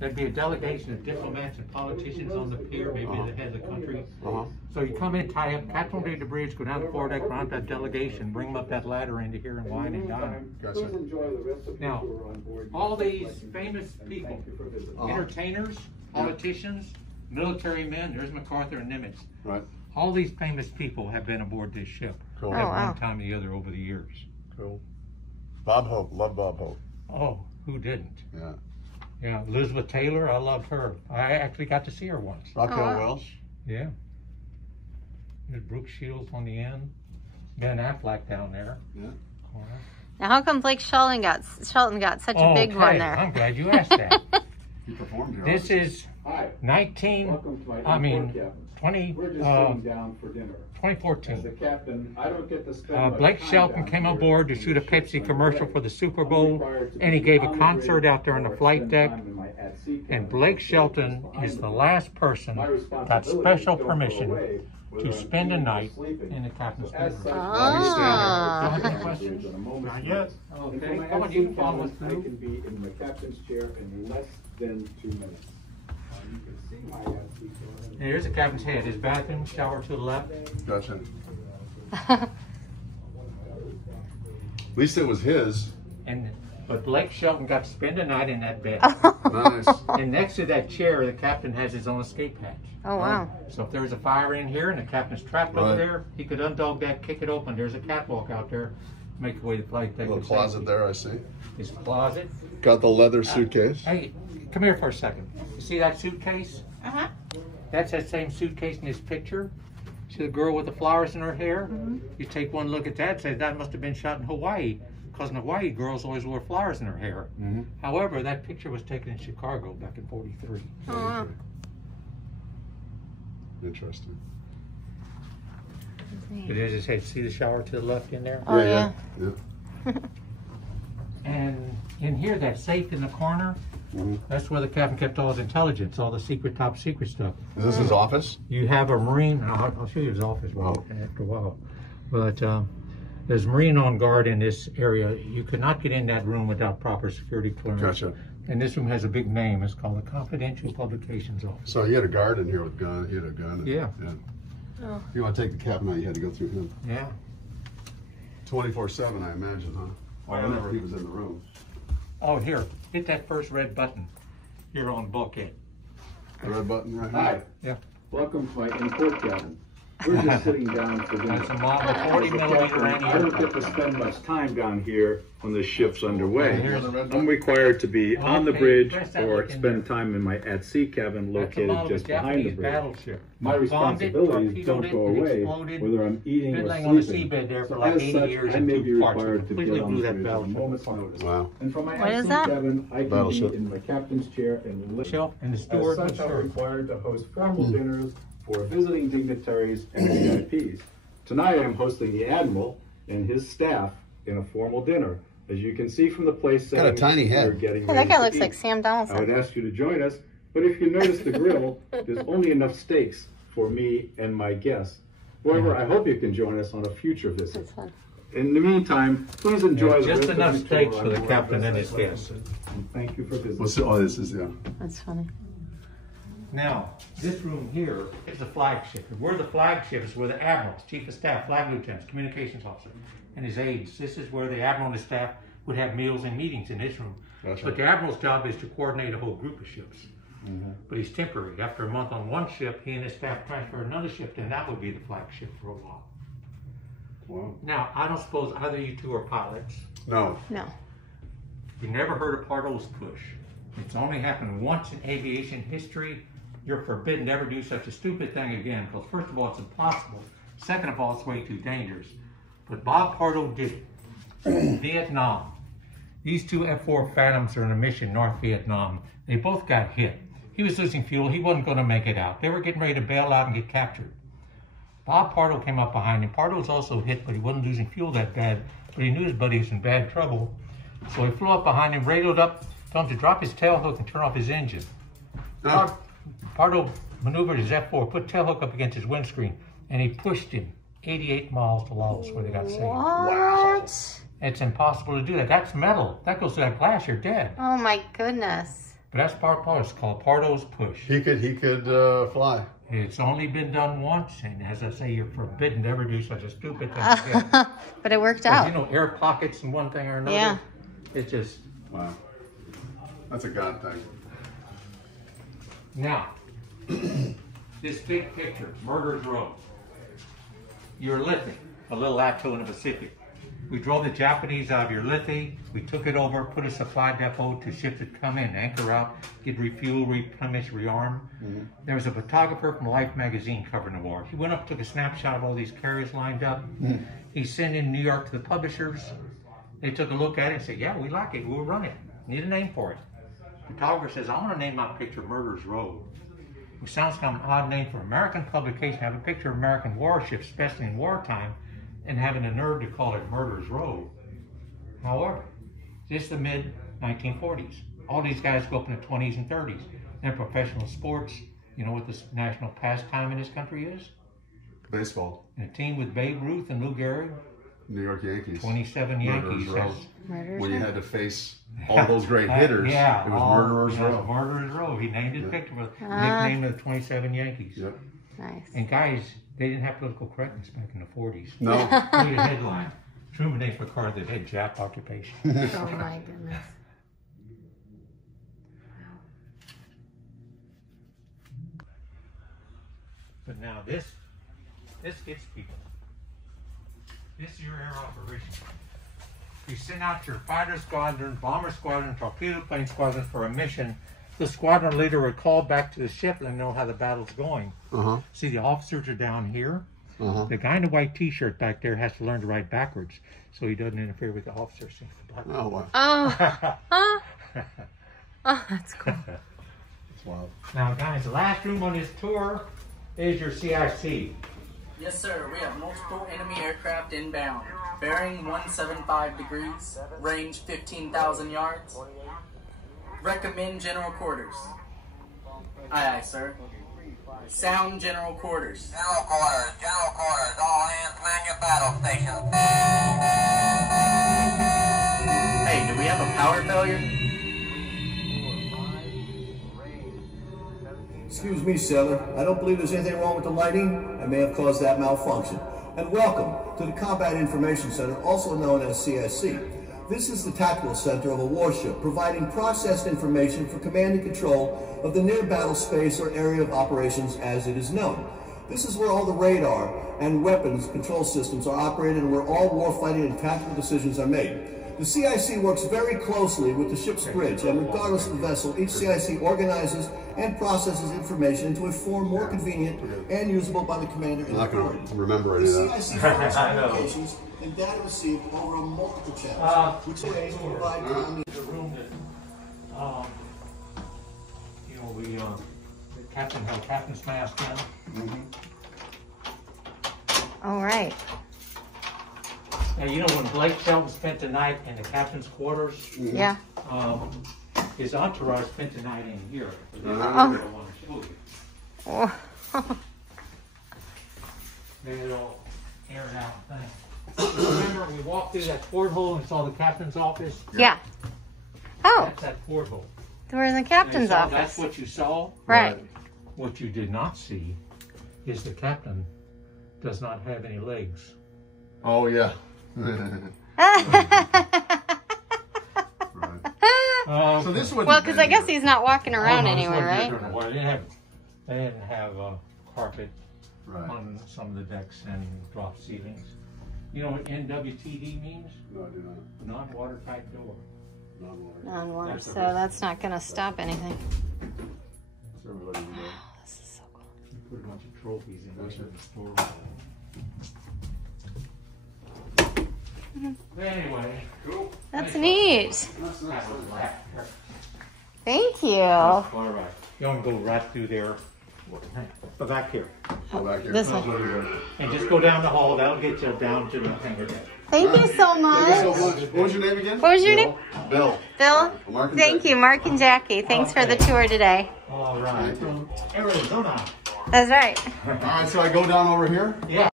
There'd be a delegation of diplomats and politicians on the pier, maybe the head of the country. So you come in, tie up, captain underneath the bridge, go down the foredeck, round that delegation, bring them up that ladder into here and wine and dine. Gotcha. Now, all these famous people, entertainers, politicians, military men, there's MacArthur and Nimitz. Right. All these famous people have been aboard this ship Cool. at one time or the other over the years. Cool. Bob Hope, love Bob Hope. Oh, who didn't? Yeah. Yeah, Elizabeth Taylor, I loved her. I actually got to see her once. Raquel Welch. Yeah. There's Brooke Shields on the end. Ben Affleck down there. Yeah. Now, how come Blake Shelton got such a big one there? I'm glad you asked that. He performed here. This is Hi. 2014. As the captain, I don't get to spend Blake Shelton came aboard to shoot a Pepsi commercial for the Super Bowl, and he gave a concert out there on the flight deck. And Blake Shelton is the last person got special permission to spend a night in the captain's bedroom. Ah. Questions? Not yet. Okay, come on, you can follow us I through. can be in the captain's chair in less than 2 minutes. You can see my seat. And here's the captain's head. His bathroom, shower to the left. Gotcha. At least it was his. But Blake Shelton got to spend a night in that bed. Nice. And next to that chair, the captain has his own escape hatch. Oh, wow. So if there's a fire in here and the captain's trapped over there, he could undog that, kick it open. There's a catwalk out there, make the way to the flight deck. Little closet there, I see. His closet. Got the leather suitcase. Hey, come here for a second. You see that suitcase? Uh-huh. That's that same suitcase in this picture. See the girl with the flowers in her hair? You take one look at that and say that must have been shot in Hawaii, because in Hawaii, girls always wore flowers in their hair. However, that picture was taken in Chicago back in '43. Oh, wow. Interesting. It is, it says, see the shower to the left in there? Oh, yeah. And in here, that safe in the corner, that's where the captain kept all his intelligence, all the secret, top secret stuff. Is this his office? You have a Marine, I'll show you his office after a while, but there's Marine on guard in this area. You could not get in that room without proper security clearance. Gotcha. And this room has a big name. It's called the Confidential Publications Office. So he had a guard in here with gun. He had a gun. Yeah. If you want to take the captain out, you had to go through him. Yeah. 24/7, I imagine, huh? Whenever he was in the room. Oh, here, hit that first red button here on bulkhead. The red button right Hi. here. Yeah. Welcome to my in-port cabin. We're just sitting down for dinner. That's a model 40 millimeter I don't get to spend much time down here when the ship's underway. Here's- I'm required to be on the Okay, bridge press that or look in spend time in my at-sea cabin That's a model located of a just behind the Japanese bridge. battleship. My Bombed it, responsibilities don't torpedoed go it, it away exploded. whether I'm eating Been or laying on the sleeping. seabed there for So like as 80 such, years I in may two be parts. required to Completely get on blew the that bridge at a battleship moment's apart. notice. Wow. And from my What is at-sea that? cabin, I can Battleship. be in my captain's chair and listen. Shelf and the As steward and such, the I'm steward. required to host formal dinners for visiting dignitaries and VIPs. Tonight, I'm hosting the Admiral and his staff in a formal dinner. As you can see from the place Got a tiny head. we're getting Hey, that ready guy to looks eat. like Sam I would Donaldson. ask you to join us, but if you notice the grill, there's only enough steaks for me and my guests. However, I hope you can join us on a future visit. That's fun. In the meantime, please enjoy the Just rest enough of the tour steaks on for the board captain and his USS guests. Lexington. And thank you for visiting. This is, yeah. That's funny. Now, this room here is the flagship. And where the flagship is where the admirals, chief of staff, flag lieutenants, communications officer, and his aides. This is where the admiral and his staff would have meals and meetings in this room. That's But the admiral's job is to coordinate a whole group of ships. But he's temporary. After a month on one ship, he and his staff transfer another ship, and that would be the flagship for a while. Wow. Now, I don't suppose either of you two are pilots. No. No. You never heard of Pardo's push. It's only happened once in aviation history. You're forbidden to ever do such a stupid thing again, because first of all, it's impossible. Second of all, it's way too dangerous. But Bob Pardo did it. Vietnam. These two F-4 Phantoms are in a mission North Vietnam. They both got hit. He was losing fuel. He wasn't going to make it out. They were getting ready to bail out and get captured. Bob Pardo came up behind him. Pardo was also hit, but he wasn't losing fuel that bad. But he knew his buddy was in bad trouble. So he flew up behind him, radioed up, told him to drop his tail hook and turn off his engine. Pardo maneuvered his F-4, put tail hook up against his windscreen, and he pushed him 88 miles to Laos where they got saved. What? It's impossible to do that. That's metal. That goes to that glass, you're dead. Oh my goodness. But that's Pardo. It's called Pardo's push. He could fly. It's only been done once, and as I say, you're forbidden to ever do such a stupid thing again. But it worked 'Cause, out. you know, air pockets and one thing or another. Yeah. It's just... Wow. That's a God thing. Now, this big picture, Murder's Row. Ulithi, a little atoll in the Pacific. We drove the Japanese out of Ulithi. We took it over, put a supply depot to ships that come in, anchor out, get refuel, replenish, rearm. There was a photographer from Life magazine covering the war. He went up, took a snapshot of all these carriers lined up. He sent in New York to the publishers. They took a look at it and said, yeah, we like it, we'll run it. Need a name for it. The photographer says, I want to name my picture Murder's Row. Which sounds kind of an odd name for an American publication, have a picture of American warships, especially in wartime, and having the nerve to call it Murder's Row. However, this is the mid-1940s. All these guys go up in the 20s and 30s. They're professional sports. You know what the national pastime in this country is? Baseball. And a team with Babe Ruth and Lou Gehrig, New York Yankees. 27 Yankees. When you had to face all those great hitters, yeah, it was Murderer's Row. Murderer's Row. He named his picture with the nickname of the 27 Yankees. Yep. Nice. And guys, they didn't have political correctness back in the 40s. No. Look at the headline. Truman named Picard the head Jap occupation. Oh my goodness. But now this gets people. This is your air operation. You send out your fighter squadron, bomber squadron, torpedo plane squadron for a mission. The squadron leader would call back to the ship and know how the battle's going. See, the officers are down here. The guy in the white t-shirt back there has to learn to ride backwards so he doesn't interfere with the officers. Oh, wow. Oh. Oh, that's cool. That's wild. Now, guys, the last room on this tour is your CIC. Yes, sir. We have multiple enemy aircraft inbound. Bearing 175 degrees. Range 15,000 yards. Recommend general quarters. Aye, aye, sir. Sound general quarters. General quarters, all hands man your battle stations. Hey, do we have a power failure? Excuse me, sailor. I don't believe there's anything wrong with the lighting. I may have caused that malfunction. And welcome to the Combat Information Center, also known as CIC. This is the tactical center of a warship, providing processed information for command and control of the near battle space or area of operations as it is known. This is where all the radar and weapons control systems are operated and where all warfighting and tactical decisions are made. The CIC works very closely with the ship's bridge, and regardless of the vessel, each CIC organizes and processes information into a form more convenient and usable by the commander and I'm not the going crew. to remember any The of that. CIC forwards communications and data received over a multiple channels, which aids to provide timely. The room that, you know, the captain had a captain's mask on. All right. Now, you know, when Blake Shelton spent the night in the captain's quarters, Yeah. his entourage spent the night in here. I want to show you. Oh. They had all aired out thing. Remember, we walked through that porthole and saw the captain's office? Yeah. Oh, That's that porthole. we're in the And captain's so office. That's what you saw. Right. What you did not see is the captain does not have any legs. Oh, yeah. So this would Well, because I guess he's not walking around Oh, no, this anywhere, wasn't right? different. Well, they didn't have carpet on some of the decks and drop ceilings. You know what NWTD means? No, I do not. Non-watertight door. Non-water. Non-water, That's so the risk. that's not going to stop anything. So everybody can go. This is so cool. You put a bunch of trophies in there in the store. Anyway, cool. That's neat. Thank you. All right. You want to go right through there. Go back here. Go back here. This way. And just go down the hall. That'll get you down to the hangar deck. Thank you so Thank you much. so much. What was your name again? What was your name? Bill. Bill? Mark and Thank Jackie. you, Mark and Jackie. Thanks for the tour today. All right. From Arizona. That's right. All right, so I go down over here? Yeah.